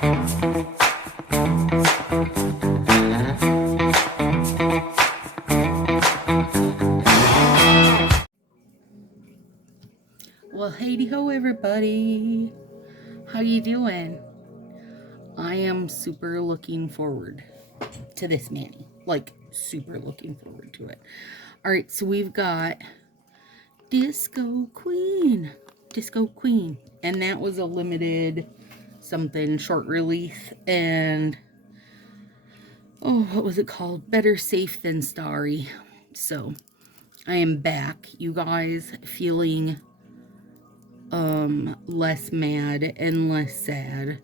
Well, hey ho, everybody. How you doing? I am super looking forward to this Manny. Like, super looking forward to it. All right, so we've got Disco Queen. Disco Queen. And that was a limited something short release. And, oh, what was it called? Better Safe Than Starry. So, I am back, you guys, feeling less mad and less sad.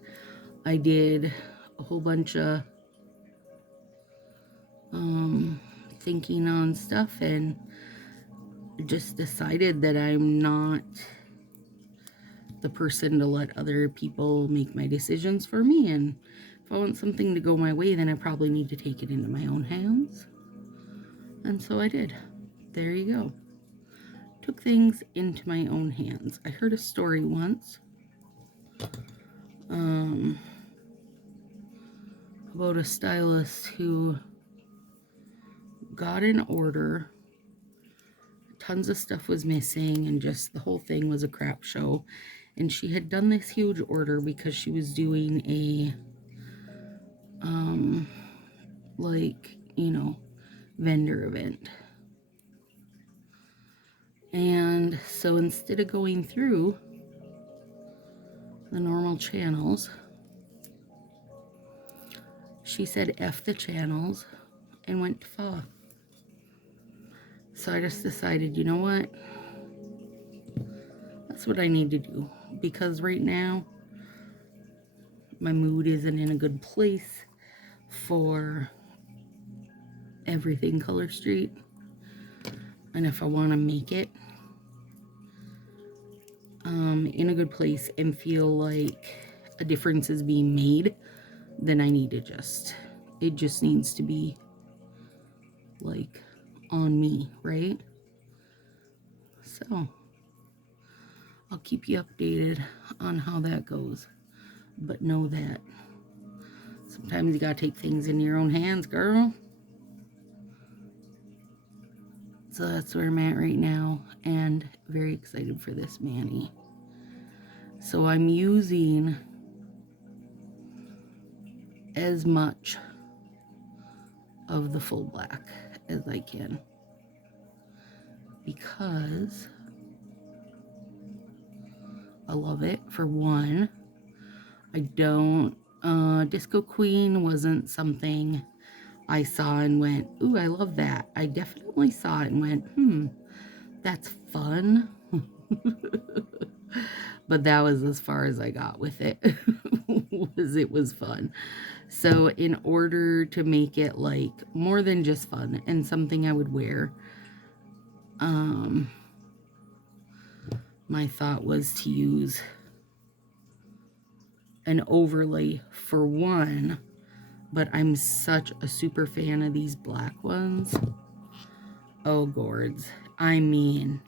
I did a whole bunch of thinking on stuff and just decided that I'm not the person to let other people make my decisions for me, and if I want something to go my way, then I probably need to take it into my own hands. And so I did. There you go. Took things into my own hands. I heard a story once about a stylist who got an order, tons of stuff was missing, and just the whole thing was a crap show. And she had done this huge order because she was doing a like, you know, vendor event. And so instead of going through the normal channels, she said F the channels and went to pho. So I just decided, you know what? That's what I need to do. Because right now, my mood isn't in a good place for everything Color Street. And if I want to make it in a good place and feel like a difference is being made, then I need to it just needs to be like on me, right? So I'll keep you updated on how that goes. But know that sometimes you gotta take things in your own hands, girl. So that's where I'm at right now, and very excited for this Manny. So I'm using as much of the full black as I can, because I love it. For one, I don't, Disco Queen wasn't something I saw and went, ooh, I love that. I definitely saw it and went, that's fun. But that was as far as I got with it. It was fun. So in order to make it like more than just fun and something I would wear, my thought was to use an overlay for one, but I'm such a super fan of these black ones. Oh, gourds. I mean,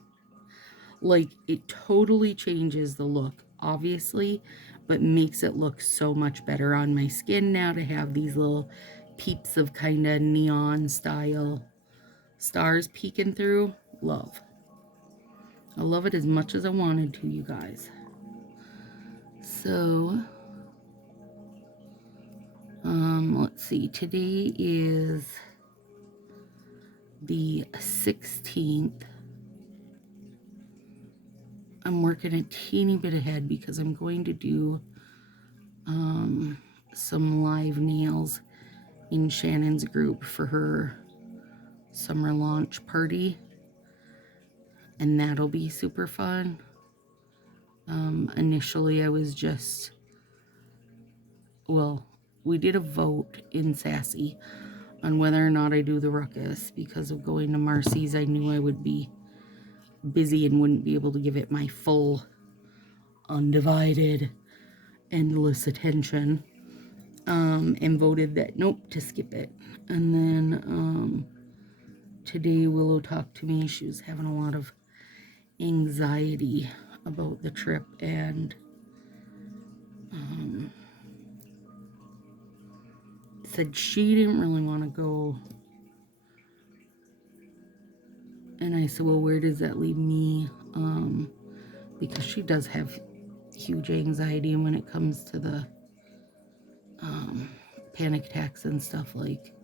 like, it totally changes the look, obviously, but makes it look so much better on my skin now to have these little peeps of kind of neon style stars peeking through. Love. I love it as much as I wanted to, you guys. So, let's see. Today is the 16th. I'm working a teeny bit ahead because I'm going to do some live nails in Shannon's group for her summer launch party, and that'll be super fun. Initially I was just, well, we did a vote in Sassy on whether or not I do the ruckus. Because of going to Marcy's, I knew I would be busy and wouldn't be able to give it my full, undivided, endless attention, and voted that nope, to skip it. And then today Willow talked to me. She was having a lot of anxiety about the trip, and said she didn't really want to go. And I said, well, where does that leave me? Because she does have huge anxiety, and when it comes to the panic attacks and stuff, like,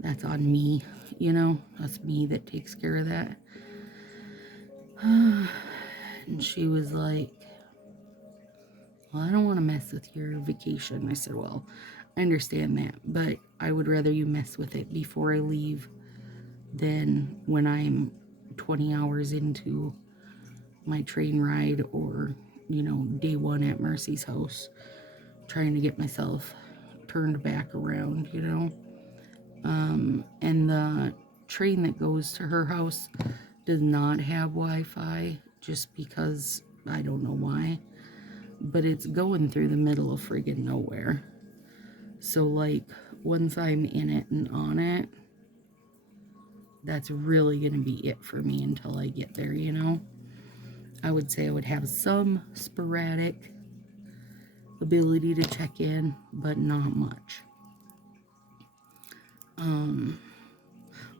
that's on me, you know? That's me that takes care of that. And she was like, well, I don't want to mess with your vacation. I said, well, I understand that, but I would rather you mess with it before I leave than when I'm 20 hours into my train ride, or, you know, day one at Mercy's house, trying to get myself turned back around, you know. And the train that goes to her house does not have Wi-Fi, just because I don't know why, but it's going through the middle of friggin' nowhere. So, like, once I'm in it and on it, that's really gonna be it for me until I get there, you know. I would say I would have some sporadic ability to check in, but not much.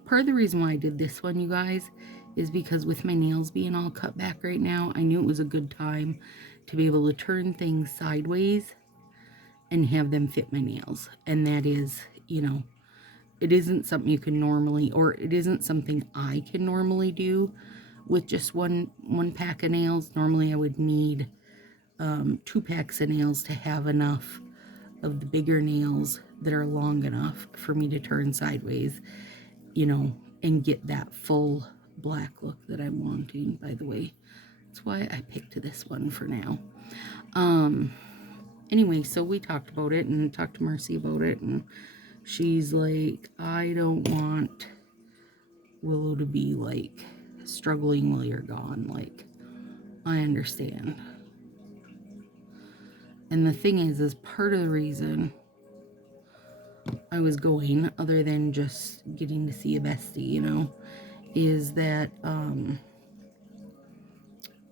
Part of the reason why I did this one, you guys, is because with my nails being all cut back right now, I knew it was a good time to be able to turn things sideways and have them fit my nails. And that is, you know, it isn't something you can normally, or it isn't something I can normally do with just one pack of nails. Normally I would need 2 packs of nails to have enough of the bigger nails that are long enough for me to turn sideways, you know, and get that full black look that I'm wanting, by the way. That's why I picked this one for now. Anyway, so we talked about it and talked to Mercy about it, and she's like, I don't want Willow to be, like, struggling while you're gone. Like, I understand. And the thing is part of the reason I was going, other than just getting to see a bestie, you know, is that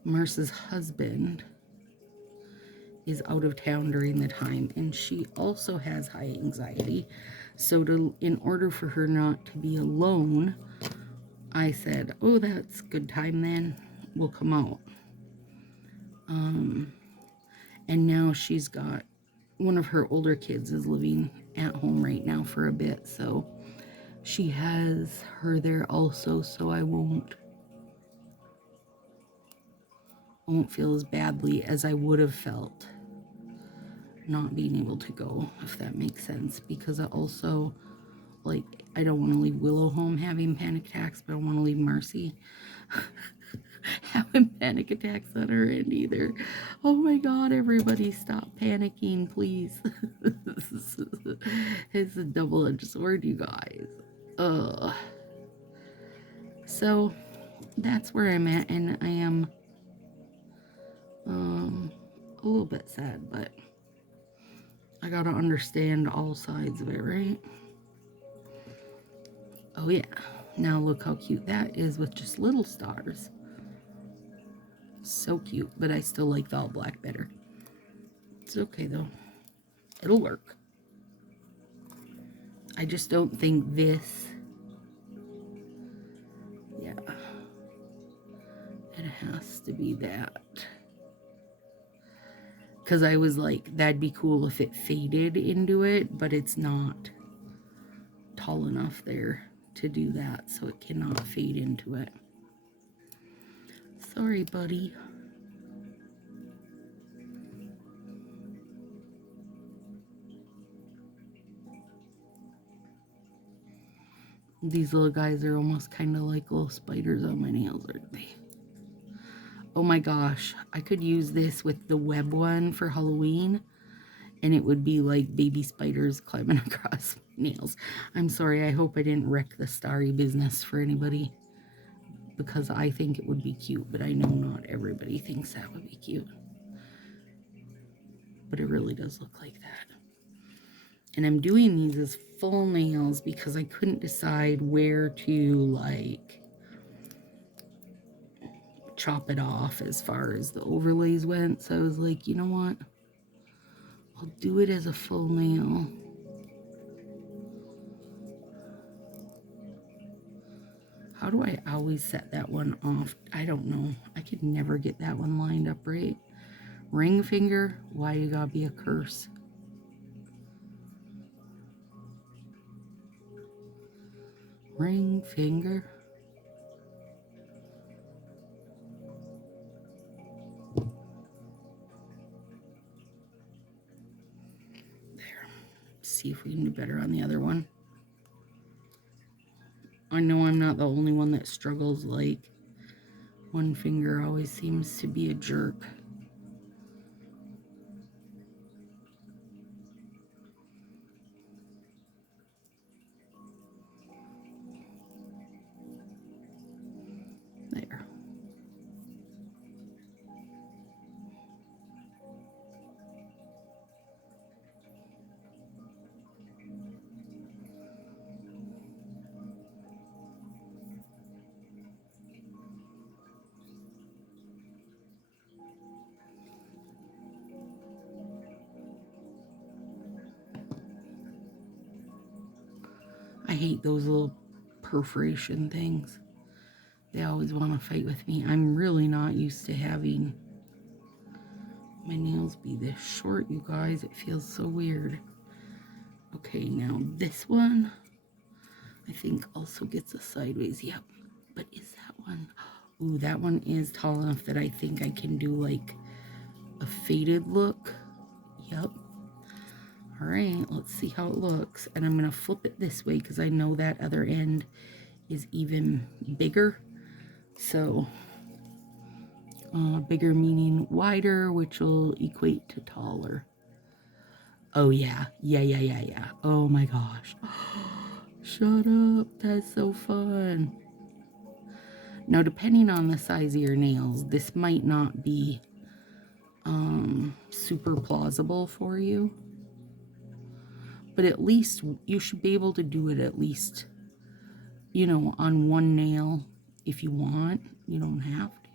Merce's husband is out of town during the time, and she also has high anxiety. So in order for her not to be alone, I said, oh, that's good time then, we'll come out. And now she's got one of her older kids is living at home right now for a bit, so she has her there also, so I won't feel as badly as I would have felt not being able to go, if that makes sense. Because I also, like, I don't want to leave Willow home having panic attacks, but I don't want to leave Mercy having panic attacks on her end either. Oh my god, everybody stop panicking, please. It's a double-edged sword, you guys. So that's where I'm at, and I am a little bit sad, but I gotta understand all sides of it, right? Oh yeah, now look how cute that is with just little stars. So cute, but I still like the all black better. It's okay though, it'll work. I just don't think this, yeah, it has to be that. Because I was like, that'd be cool if it faded into it, but it's not tall enough there to do that, so it cannot fade into it. Sorry, buddy. These little guys are almost kind of like little spiders on my nails, aren't they? Oh my gosh, I could use this with the web one for Halloween, and it would be like baby spiders climbing across my nails. I'm sorry, I hope I didn't wreck the Starry business for anybody, because I think it would be cute, but I know not everybody thinks that would be cute. But it really does look like that. And I'm doing these as full nails because I couldn't decide where to, like, chop it off as far as the overlays went. So I was like, you know what? I'll do it as a full nail. I always set that one off. I don't know. I could never get that one lined up right. Ring finger, why you gotta be a curse? Ring finger. There. See if we can do better on the other one. I know I'm not the only one that struggles, like one finger always seems to be a jerk. There. I hate those little perforation things. They always want to fight with me. I'm really not used to having my nails be this short, you guys. It feels so weird. Okay, now this one, I think also gets a sideways. Yep. But is that one? Ooh, that one is tall enough that I think I can do like a faded look. Yep. All right, let's see how it looks. And I'm going to flip it this way because I know that other end is even bigger. So, bigger meaning wider, which will equate to taller. Oh, yeah. Yeah. Oh, my gosh. Shut up. That's so fun. Now, depending on the size of your nails, this might not be super plausible for you. But at least you should be able to do it at least, you know, on one nail if you want. You don't have to.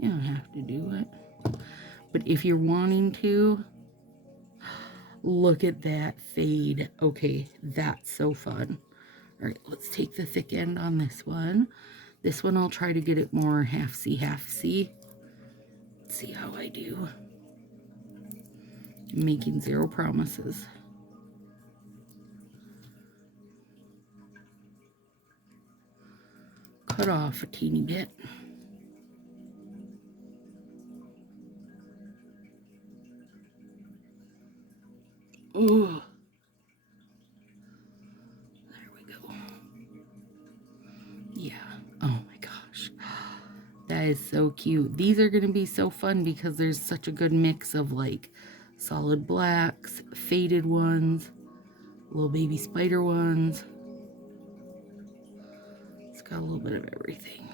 You don't have to do it. But if you're wanting to, look at that fade. Okay, that's so fun. All right, let's take the thick end on this one. This one I'll try to get it more half C, half C. Let's see how I do. I'm making zero promises. Cut off a teeny bit. Ooh. There we go. Yeah. Oh my gosh. That is so cute. These are going to be so fun because there's such a good mix of like solid blacks, faded ones, little baby spider ones. It's got a little bit of everything.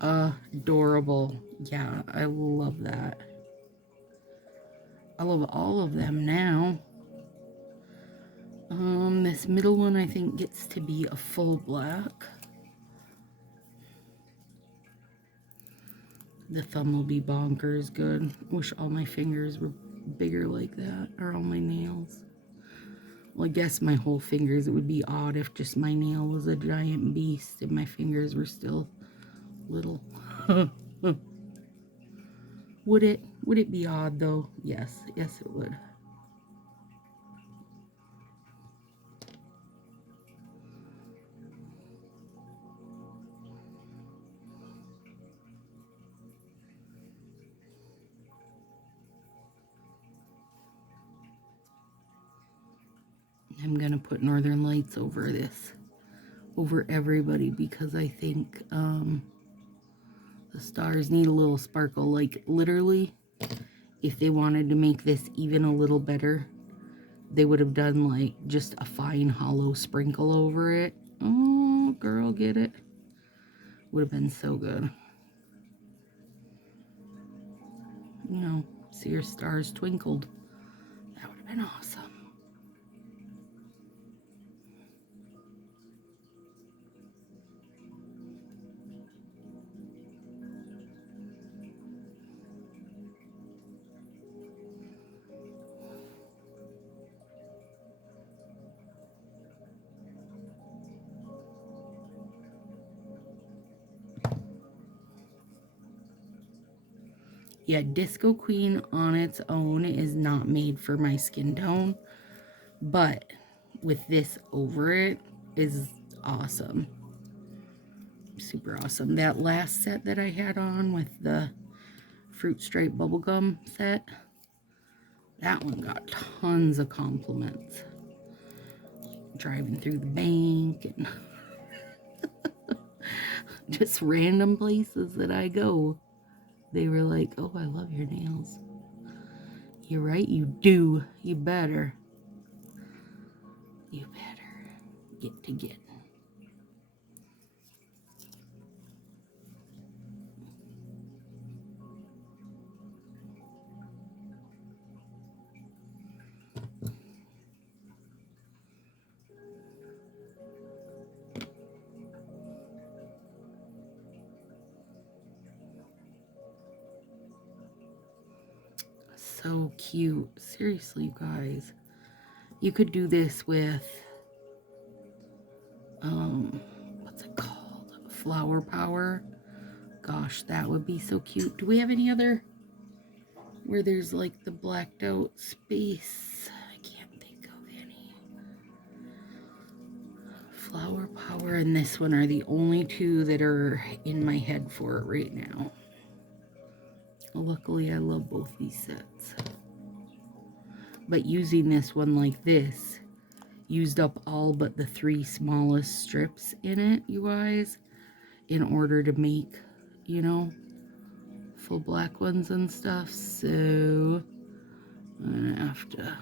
Adorable. Yeah, I love that. I love all of them now. This middle one I think gets to be a full black. The thumb will be bonkers good. Wish all my fingers were bigger like that, or all my nails. Well, I guess my whole fingers, it would be odd if just my nail was a giant beast and my fingers were still little. Would it be odd though? Yes, yes it would. I'm gonna put Northern Lights over this, over everybody, because I think the stars need a little sparkle. Like literally, if they wanted to make this even a little better, they would have done like just a fine hollow sprinkle over it. Oh, girl, get it? Would have been so good. You know, See your stars twinkled. That would have been awesome. Yeah, Disco Queen on its own is not made for my skin tone, but with this over it is awesome. Super awesome. That last set that I had on with the Fruit Stripe bubblegum set, that one got tons of compliments. Driving through the bank and just random places that I go. They were like, oh, I love your nails. You're right, you do. You better. You better get to getting. So cute. Seriously, you guys. You could do this with, what's it called? Flower Power. Gosh, that would be so cute. Do we have any other where there's like the blacked out space? I can't think of any. Flower Power and this one are the only two that are in my head for it right now. Luckily, I love both these sets. But using this one like this, used up all but the 3 smallest strips in it, you guys, in order to make, you know, full black ones and stuff. So I'm gonna have to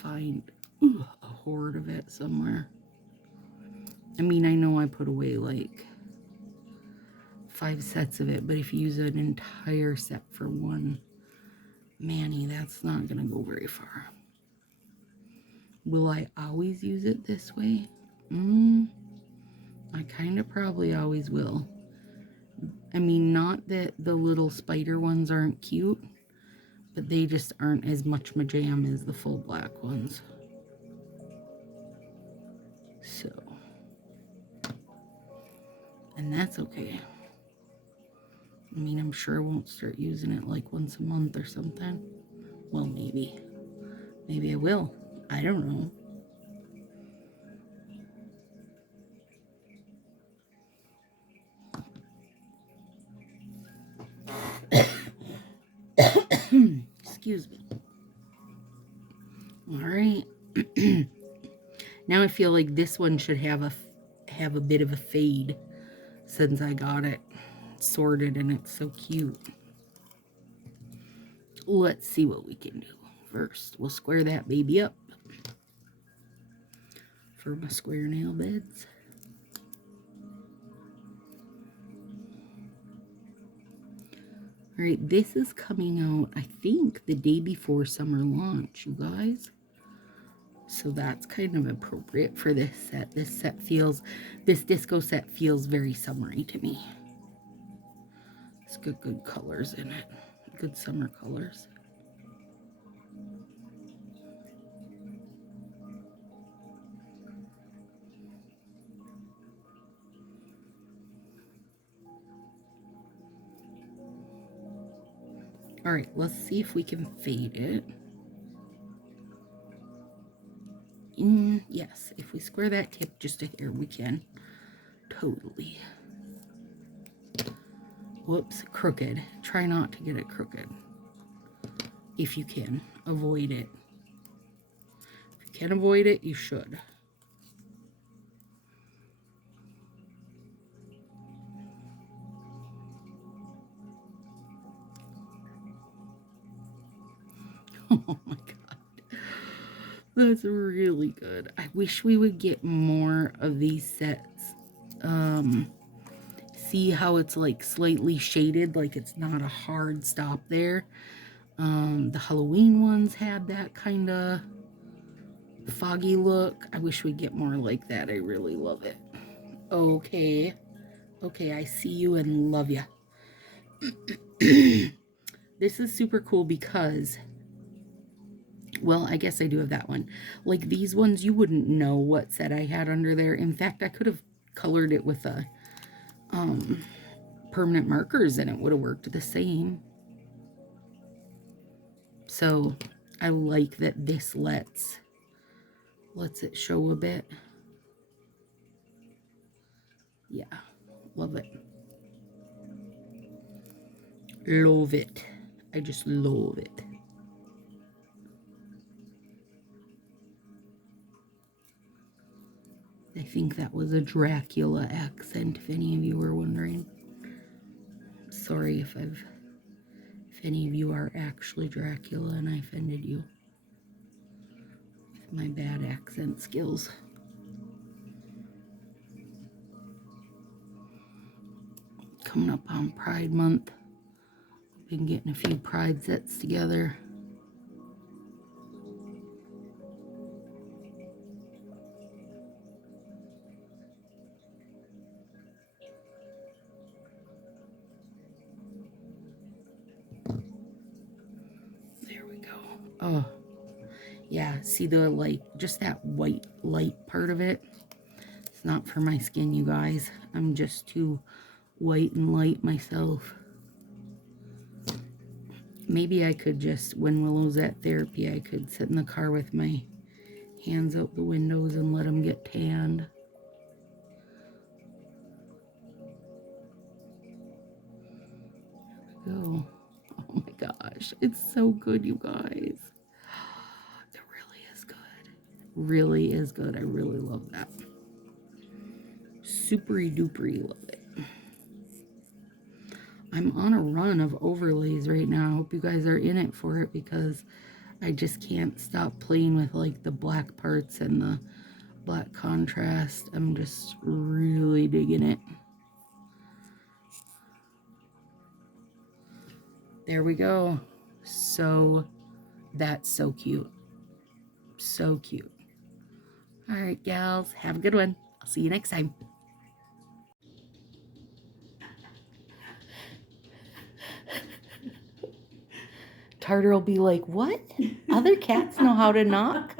find a hoard of it somewhere. I mean, I know I put away like 5 sets of it, but if you use an entire set for one mani, that's not gonna go very far. Will I always use it this way? I kind of probably always will. I mean, not that the little spider ones aren't cute, but they just aren't as much my jam as the full black ones. So, and that's okay. I mean, I'm sure I won't start using it like once a month or something. Well, maybe. Maybe I will. I don't know. Excuse me. All right. Now I feel like this one should have a bit of a fade since I got it sorted and it's so cute. Let's see what we can do. First, we'll square that baby up for my square nail beds. All right, this is coming out, I think, the day before summer launch, you guys. So that's kind of appropriate for this set. This disco set feels very summery to me. It's got good colors in it. Good summer colors. All right, let's see if we can fade it. Yes, if we square that tip just a hair, we can. Totally. Whoops, crooked. Try not to get it crooked. If you can, avoid it. If you can avoid it, you should. Oh my god. That's really good. I wish we would get more of these sets. see how it's like slightly shaded, like it's not a hard stop there. The Halloween ones had that kind of foggy look. I wish we'd get more like that. I really love it. Okay. Okay, I see you and love you. This is super cool because, well, I guess I do have that one. Like these ones, you wouldn't know what set I had under there. In fact, I could have colored it with a permanent markers and it would have worked the same. So I like that this lets it show a bit. Yeah, love it. Love it. I just love it. I think that was a Dracula accent, if any of you were wondering. Sorry if any of you are actually Dracula and I offended you with my bad accent skills. Coming up on Pride Month. Been getting a few Pride sets together. There we go. Oh, yeah. See the, like, just that white light part of it? It's not for my skin, you guys. I'm just too white and light myself. Maybe I could just, when Willow's at therapy, I could sit in the car with my hands out the windows and let them get tanned. There we go. Oh my gosh, it's so good, you guys. It really is good. Really is good. I really love that. Supery dupery love it. I'm on a run of overlays right now. I hope you guys are in it for it because I just can't stop playing with like the black parts and the black contrast. I'm just really digging it. There we go. So that's so cute. So cute. All right, gals, have a good one. I'll see you next time. Tartar will be like, what? Other cats know how to knock?